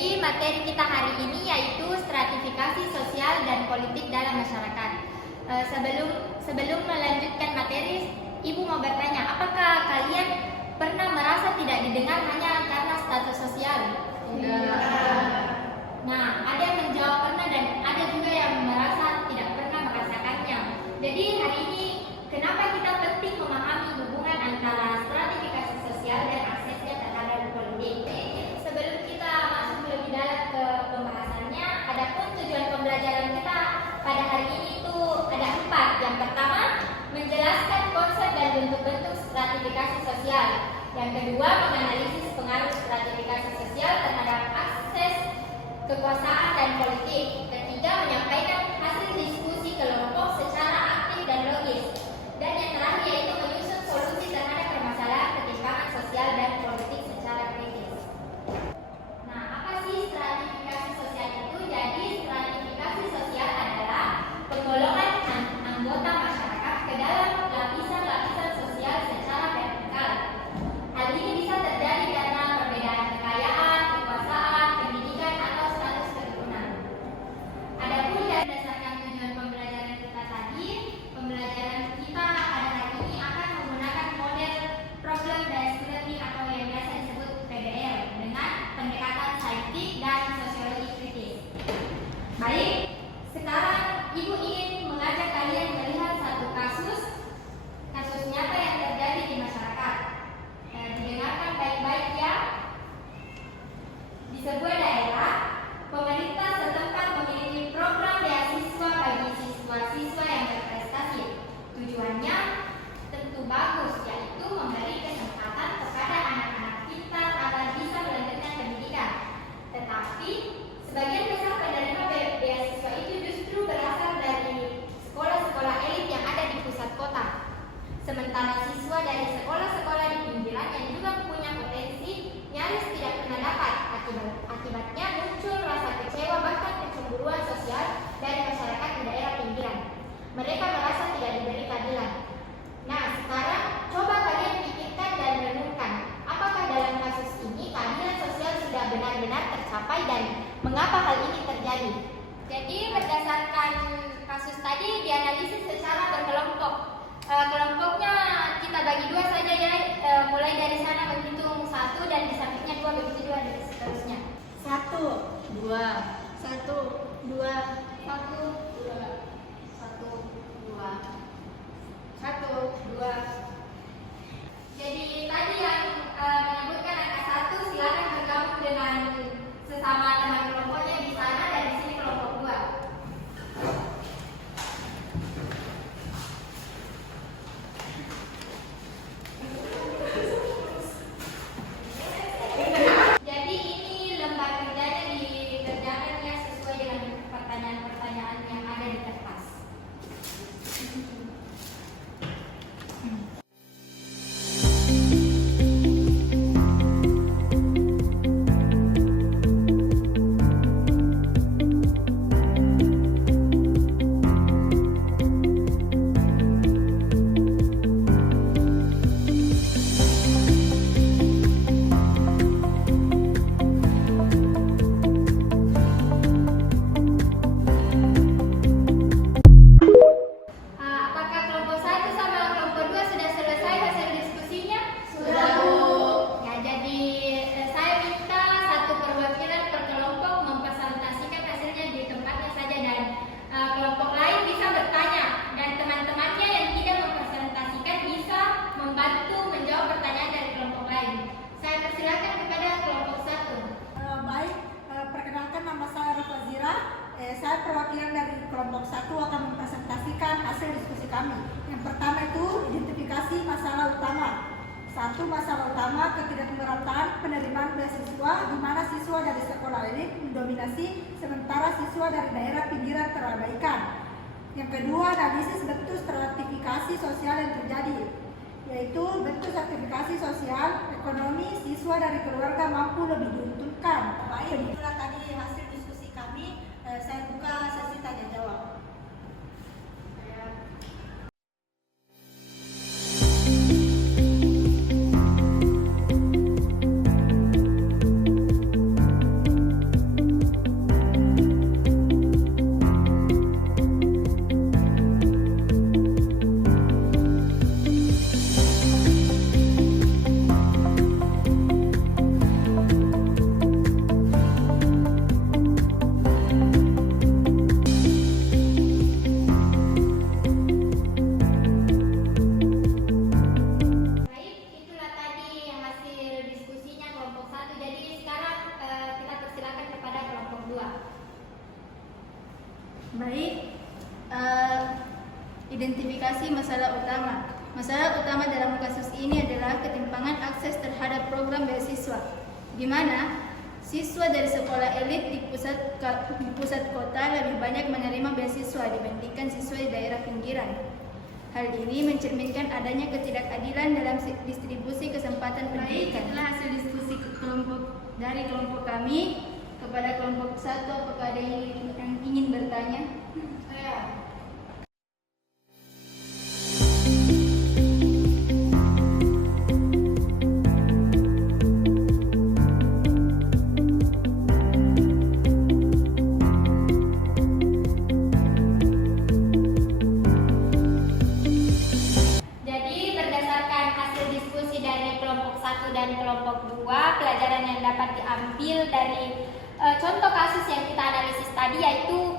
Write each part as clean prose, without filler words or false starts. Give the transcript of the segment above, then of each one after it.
Jadi materi kita hari ini yaitu stratifikasi sosial dan politik dalam masyarakat. Sebelum melanjutkan materi, Ibu mau bertanya, apakah kalian pernah merasa tidak didengar hanya karena status sosial? Tidak. Nah, ada yang menjawab pernah dan ada juga yang merasa tidak pernah merasakannya. Jadi hari ini kenapa kita penting memahami hubungan antara stratifikasi sosial dan aksesnya terhadap politik. Sebelum kita masuk lebih dalam ke pembahasannya, adapun tujuan pembelajaran kita pada hari ini itu ada 4. Yang pertama, menjelaskan konsep dan bentuk-bentuk stratifikasi sosial. Yang kedua, menganalisis pengaruh stratifikasi sosial terhadap akses kekuasaan dan politik. Ketiga, menyampaikan hasil diskusi kelompok secara aktif dan logis. Dan yang terakhir yaitu menyusun solusi terhadap permasalahan ketimpangan sosial dan politik secara kritis. Nah, apa sih stratifikasi sosial itu? Jadi, stratifikasi sosial adalah penggolongan anggota masyarakat ke dalam lapisan-lapisan sosial secara vertikal. Hal ini bisa terjadi karena perbedaan kekayaan, kekuasaan, pendidikan, atau status keturunan. Adapun berdasarkan tujuan pembelajaran kita tadi, pembelajaran kita pada hari ini akan menggunakan model problem based learning atau yang biasa disebut PBL dengan pendekatan saintifik dan sosiologi kritis. Baik, sekarang Ibu ingin mengajak kalian melihat satu kasus nyata yang terjadi di masyarakat. Didengarkan baik-baik ya. Di sebuah daerah, pemerintah setempat memiliki program beasiswa bagi siswa-siswa yang berprestasi. Tujuannya tentu bagus, yaitu memberi kesempatan kepada anak-anak pintar agar bisa melanjutkan pendidikan. Tetapi sebagian besar penerima beasiswa itu justru berasal dari sekolah-sekolah elit yang ada di pusat kota. Sementara siswa dari sekolah-sekolah di pinggiran yang juga punya potensi nyaris tidak pernah dapat. Akibatnya muncul rasa kecewa bahkan kecemburuan sosial dari masyarakat di daerah pinggiran. Mereka merasa tidak diberi keadilan. Nah, sekarang coba kalian pikirkan dan renungkan, apakah dalam kasus ini keadilan sosial sudah benar-benar tercapai dan mengapa hal ini terjadi? Jadi berdasarkan kasus tadi dianalisis secara berkelompok. Kelompoknya kita bagi 2 saja ya, mulai dari sana menghitung 1 dan di sampingnya 2, begitu juga dan seterusnya. 1, 2, 1, 2, 1, 2, 1, 2, 1, 2. Jadi tadi yang menyebutkan angka 1 silakan bergabung dengan sesama teman kelompoknya di sana dan di sini kelompok 2. Jadi ini lembar kerjanya dikerjakan ya sesuai dengan pertanyaan-pertanyaan yang ada di kertas. Apakah kelompok 1 sama kelompok 2 sudah selesai hasil diskusinya? Sudah, Bu. Ya, jadi saya minta satu perwakilan per kelompok mempresentasikan hasilnya di tempatnya saja dan kelompok lain bisa bertanya dan teman-temannya yang tidak mempresentasikan bisa membantu menjawab pertanyaan dari kelompok lain. Saya persilakan kepada kelompok 1. Baik, perkenalkan nama saya Rafazira. Saya perwakilan dari kelompok 1 akan mempresentasikan hasil diskusi kami. Yang pertama itu identifikasi masalah utama. 1. Masalah utama ketidakmerataan penerimaan beasiswa di mana siswa dari sekolah elit mendominasi sementara siswa dari daerah pinggiran terabaikan. Yang kedua, analisis bentuk stratifikasi sosial yang terjadi, yaitu bentuk stratifikasi sosial ekonomi siswa dari keluarga mampu lebih diuntungkan. Baik, itulah tadi hasil diskusi kami. Saya buka sesi tanya jawab. Baik, identifikasi masalah utama. Masalah utama dalam kasus ini adalah ketimpangan akses terhadap program beasiswa, di mana siswa dari sekolah elit di pusat kota lebih banyak menerima beasiswa dibandingkan siswa di daerah pinggiran. Hal ini mencerminkan adanya ketidakadilan dalam distribusi kesempatan pendidikan. Setelah hasil diskusi dari kelompok kami kepada kelompok satu, apakah ada yang ingin bertanya? Jadi berdasarkan hasil diskusi dari kelompok 1 dan kelompok 2, pelajaran yang dapat diambil dari contoh kasus yang kita analisis tadi yaitu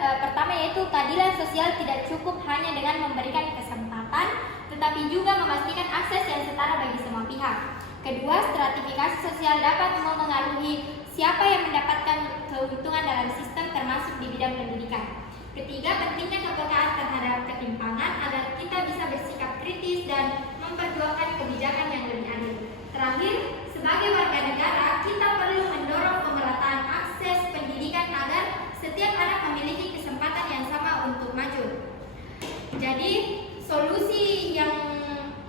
pertama yaitu keadilan sosial tidak cukup hanya dengan memberikan kesempatan, tetapi juga memastikan akses yang setara bagi semua pihak. Kedua, stratifikasi sosial dapat memengaruhi siapa yang mendapatkan keuntungan dalam sistem termasuk di bidang pendidikan. Ketiga, pentingnya kepekaan terhadap ketimpangan agar kita bisa bersikap kritis dan memperjuangkan kebijakan yang lebih adil. Terakhir, sebagai warga negara, kita perlu mendorong pemerataan akses pendidikan agar setiap anak memiliki kesempatan yang sama untuk maju. Jadi, solusi yang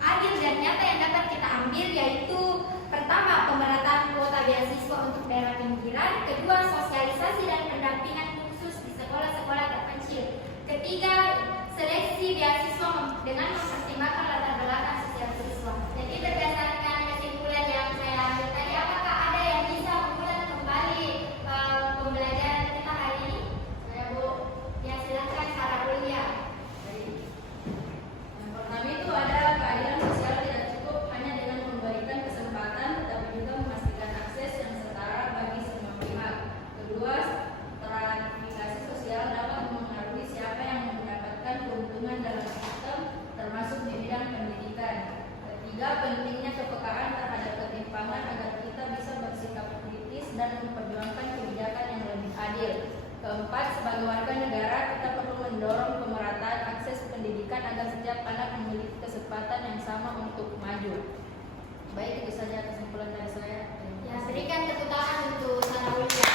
adil dan nyata yang dapat kita ambil yaitu pertama, pemerataan kuota beasiswa untuk daerah pinggiran. Kedua, sosialisasi dan pendampingan khusus di sekolah-sekolah terpencil. Ketiga, seleksi beasiswa dengan mempertimbangkan latar belakang sosial siswa. Jadi berdasarkan kesimpulan yang saya ambil tadi, apakah ada yang bisa mengulang kembali pembelajaran kita hari ini? Saya Bu. Ya, silakan Sarah Ulia. Yang pertama itu ada keadilan sosial tidak cukup hanya dengan memberikan kesempatan, tetapi juga memastikan akses yang setara bagi semua pihak. Kedua, stratifikasi sosial dapat memengaruhi siapa yang mendapatkan keuntungan dalam sistem, termasuk di bidang pendidikan. Ketiga, pentingnya kepekaan terhadap ketimpangan agar kita bisa bersikap kritis dan memperjuangkan kebijakan yang lebih adil. Keempat, sebagai warga negara, kita perlu mendorong pemerataan akses pendidikan agar setiap anak memiliki kesempatan yang sama untuk maju. Baik, itu saja kesimpulan dari saya. Ya, berikan tepuk tangan untuk Sarah Ulia.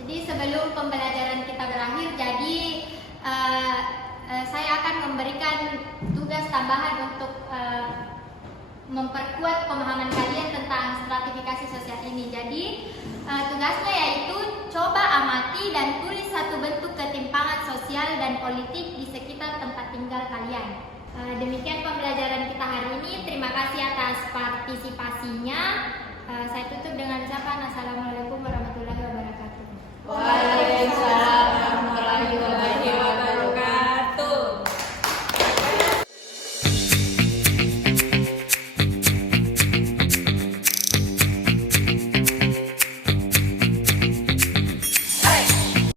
Jadi sebelum pembelajaran kita berakhir, saya akan memberikan tugas tambahan untuk memperkuat pemahaman kalian tentang stratifikasi sosial ini. Jadi tugasnya yaitu coba amati dan tulis satu bentuk ketimpangan sosial dan politik di sekitar tempat tinggal kalian. Demikian pembelajaran kita hari ini. Terima kasih atas partisipasi